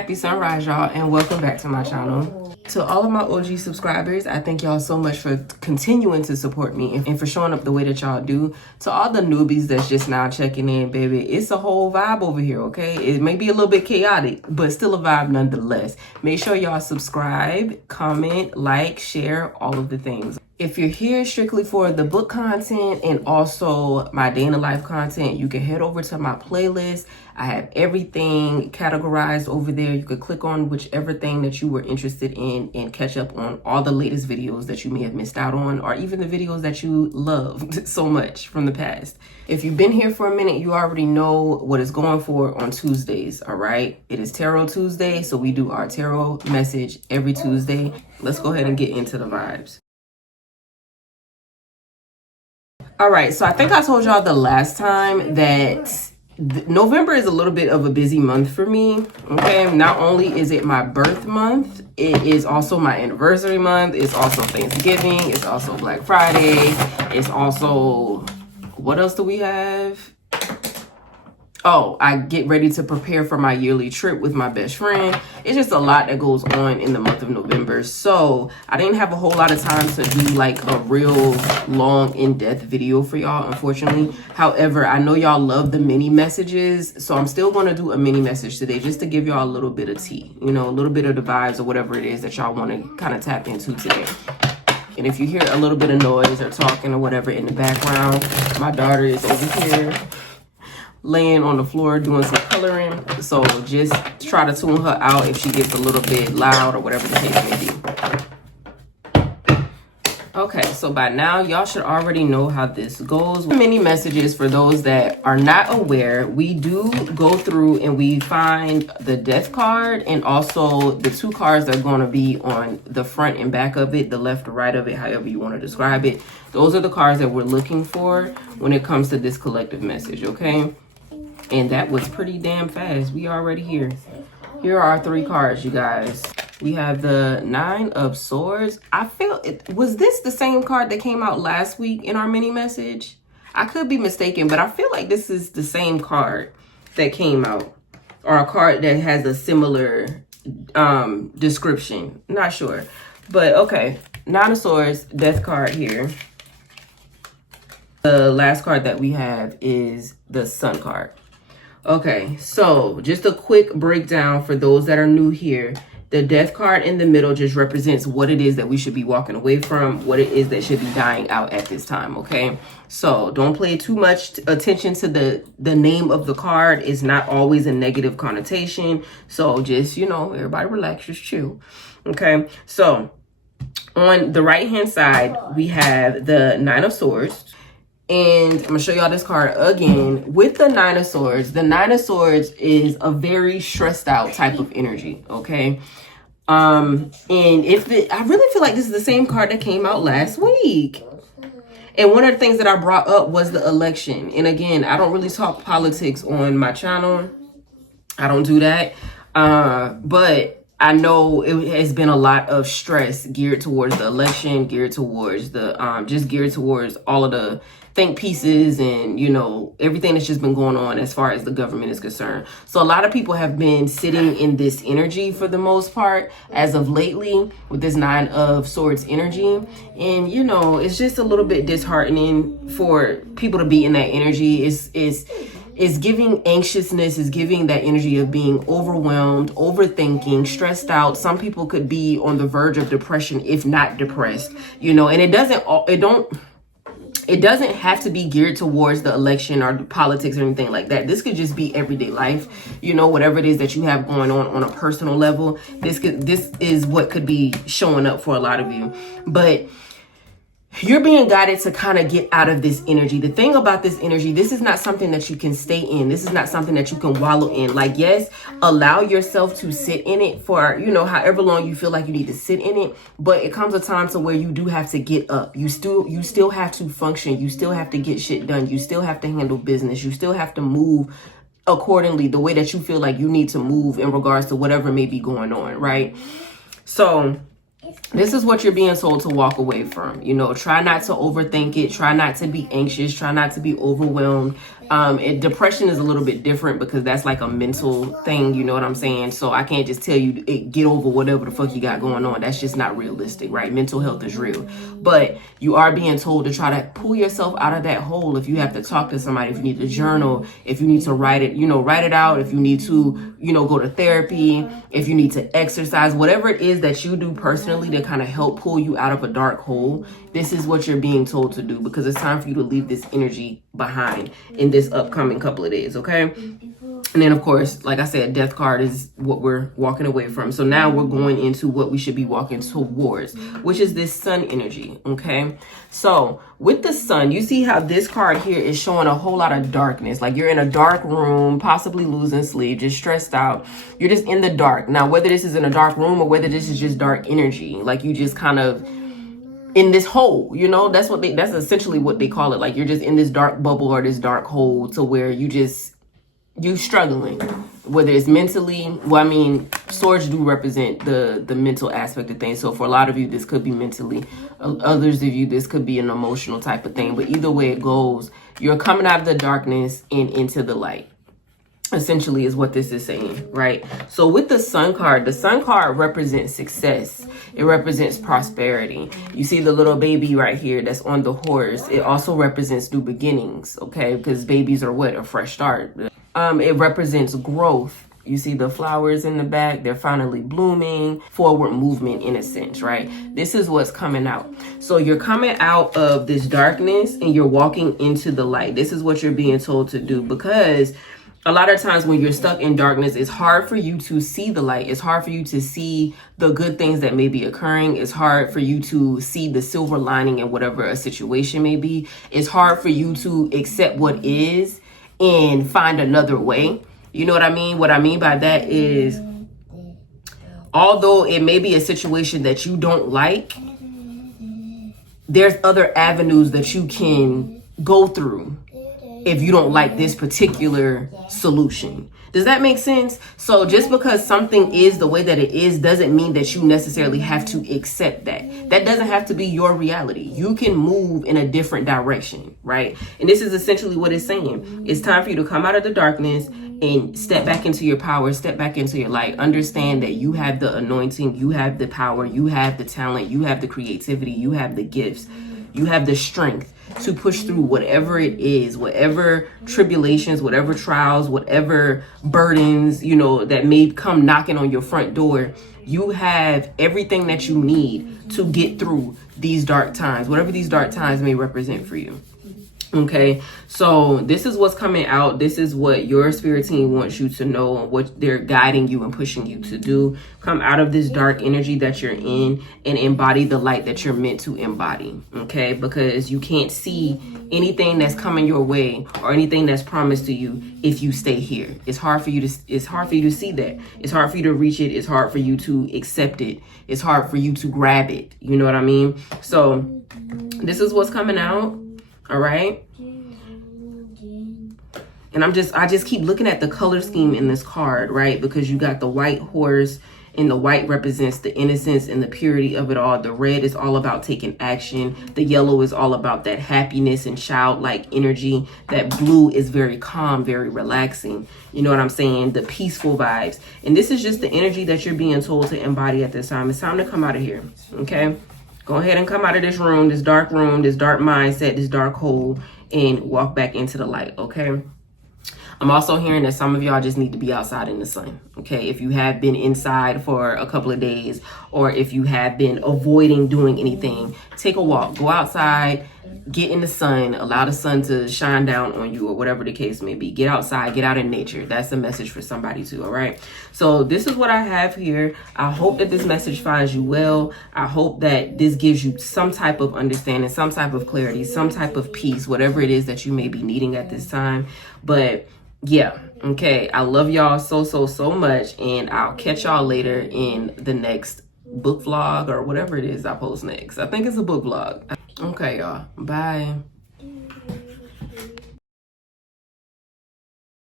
Happy sunrise, y'all, and welcome back to my channel. To all of my OG subscribers, I thank y'all so much for continuing to support me and for showing up the way that y'all do. To all the newbies that's just now checking in, baby, it's a whole vibe over here, okay? It may be a little bit chaotic, but still a vibe nonetheless. Make sure y'all subscribe, comment, like, share, all of the things. If you're here strictly for the book content and also my day in the life content, you can head over to my playlist. I have everything categorized over there. You could click on whichever thing that you were interested in and catch up on all the latest videos that you may have missed out on, or even the videos that you loved so much from the past. If you've been here for a minute, you already know what is going for on Tuesdays, all right? It is Tarot Tuesday, so we do our tarot message every Tuesday. Let's go ahead and get into the vibes. All right, so I think I told y'all the last time that November is a little bit of a busy month for me, okay? Not only is it my birth month, it is also my anniversary month. It's also Thanksgiving. It's also Black Friday. It's also, what else do we have? Oh, I get ready to prepare for my yearly trip with my best friend. It's just a lot that goes on in the month of November. So I didn't have a whole lot of time to do like a real long in-depth video for y'all, unfortunately. However, I know y'all love the mini messages. So I'm still going to do a mini message today just to give y'all a little bit of tea, you know, a little bit of the vibes or whatever it is that y'all want to kind of tap into today. And if you hear a little bit of noise or talking or whatever in the background, my daughter is over here laying on the floor doing some coloring, so just try to tune her out if she gets a little bit loud or whatever the case may be. Okay, so by now y'all should already know how this goes. Many messages for those that are not aware. We do go through and we find the death card and also the two cards that are going to be on the front and back of it, the left or right of it, however you want to describe it. Those are the cards that we're looking for when it comes to this collective message, okay? And that was pretty damn fast. We already here. Here are our three cards, you guys. We have the Nine of Swords. I feel it. Was this the same card that came out last week in our mini message? I could be mistaken, but I feel like this is the same card that came out, or a card that has a similar description. Not sure, but okay. Nine of Swords, Death card here. The last card that we have is the Sun card. Okay, so just a quick breakdown for those that are new here. The death card in the middle just represents what it is that we should be walking away from, what it is that should be dying out at this time, okay? So don't pay too much attention to the name of the card. It's not always a negative connotation. So just, you know, everybody relax, just chill, okay? So on the right-hand side, we have the Nine of Swords. And I'm gonna show y'all this card again. With the Nine of Swords, the Nine of Swords is a very stressed out type of energy, okay? And I really feel like this is the same card that came out last week. And one of the things that I brought up was the election. And again, I don't really talk politics on my channel. I don't do that. But I know it has been a lot of stress geared towards the election, geared towards the, just geared towards all of the think pieces and, you know, everything that's just been going on as far as the government is concerned. So a lot of people have been sitting in this energy for the most part as of lately with this Nine of Swords energy. And, you know, it's just a little bit disheartening for people to be in that energy. It's giving anxiousness, is giving that energy of being overwhelmed, overthinking, stressed out. Some people could be on the verge of depression, if not depressed, you know, and it doesn't have to be geared towards the election or politics or anything like that. This could just be everyday life, you know, whatever it is that you have going on a personal level. This is what could be showing up for a lot of you. But you're being guided to kind of get out of this energy. The thing about this energy, this is not something that you can stay in. This is not something that you can wallow in. Like, yes, allow yourself to sit in it for, you know, however long you feel like you need to sit in it. But it comes a time to where you do have to get up. You still have to function. You still have to get shit done. You still have to handle business. You still have to move accordingly the way that you feel like you need to move in regards to whatever may be going on, right? So this is what you're being told to walk away from. You know, try not to overthink it. Try not to be anxious. Try not to be overwhelmed. Depression is a little bit different because that's like a mental thing. You know what I'm saying? So I can't just tell you get over whatever the fuck you got going on. That's just not realistic, right? Mental health is real. But you are being told to try to pull yourself out of that hole. If you have to talk to somebody, if you need to journal, if you need to write it out, if you need to, go to therapy, if you need to exercise, whatever it is that you do personally to kind of help pull you out of a dark hole, this is what you're being told to do, because it's time for you to leave this energy behind in this upcoming couple of days, okay? And then, of course, like I said, death card is what we're walking away from. So now we're going into what we should be walking towards, which is this sun energy, okay? So with the sun, you see how this card here is showing a whole lot of darkness. Like you're in a dark room, possibly losing sleep, just stressed out. You're just in the dark. Now, whether this is in a dark room or whether this is just dark energy, like you just kind of in this hole, that's essentially what they call it. Like you're just in this dark bubble or this dark hole to where you struggling, whether it's mentally. Well, I mean, swords do represent the mental aspect of things. So for a lot of you, this could be mentally. Others of you, this could be an emotional type of thing. But either way it goes, you're coming out of the darkness and into the light, essentially, is what this is saying, right? So with the sun card represents success. It represents prosperity. You see the little baby right here that's on the horse. It also represents new beginnings, okay? Because babies are what? A fresh start. It represents growth. You see the flowers in the back, they're finally blooming, forward movement in a sense, right? This is what's coming out. So you're coming out of this darkness and you're walking into the light. This is what you're being told to do, because a lot of times when you're stuck in darkness, it's hard for you to see the light. It's hard for you to see the good things that may be occurring. It's hard for you to see the silver lining in whatever a situation may be. It's hard for you to accept what is and find another way. You know what I mean? What I mean by that is, although it may be a situation that you don't like, there's other avenues that you can go through if you don't like this particular solution. Does that make sense? So just because something is the way that it is doesn't mean that you necessarily have to accept that. That doesn't have to be your reality. You can move in a different direction, right? And this is essentially what it's saying. It's time for you to come out of the darkness and step back into your power, step back into your light. Understand that you have the anointing, you have the power, you have the talent, you have the creativity, you have the gifts, you have the strength to push through whatever it is, whatever tribulations, whatever trials, whatever burdens, that may come knocking on your front door. You have everything that you need to get through these dark times, whatever these dark times may represent for you. Okay, so this is what's coming out. This is what your spirit team wants you to know, what they're guiding you and pushing you to do. Come out of this dark energy that you're in and embody the light that you're meant to embody. Okay, because you can't see anything that's coming your way or anything that's promised to you if you stay here. It's hard for you to see that. It's hard for you to reach it. It's hard for you to accept it. It's hard for you to grab it. You know what I mean? So this is what's coming out. All right. And I just keep looking at the color scheme in this card, right? Because you got the white horse, and the white represents the innocence and the purity of it all. The red is all about taking action. The yellow is all about that happiness and childlike energy. That blue is very calm, very relaxing. You know what I'm saying? The peaceful vibes. And this is just the energy that you're being told to embody at this time. It's time to come out of here. Okay? Go ahead and come out of this room, this dark mindset, this dark hole, and walk back into the light, okay? I'm also hearing that some of y'all just need to be outside in the sun, okay? If you have been inside for a couple of days, or if you have been avoiding doing anything, take a walk, go outside, get in the sun, allow the sun to shine down on you, or whatever the case may be. Get outside, get out in nature. That's a message for somebody too, all right? So this is what I have here. I hope that this message finds you well. I hope that this gives you some type of understanding, some type of clarity, some type of peace, whatever it is that you may be needing at this time. But yeah, okay, I love y'all so much, and I'll catch y'all later in the next book vlog or whatever it is I post next. I think it's a book vlog. Okay, y'all. Bye.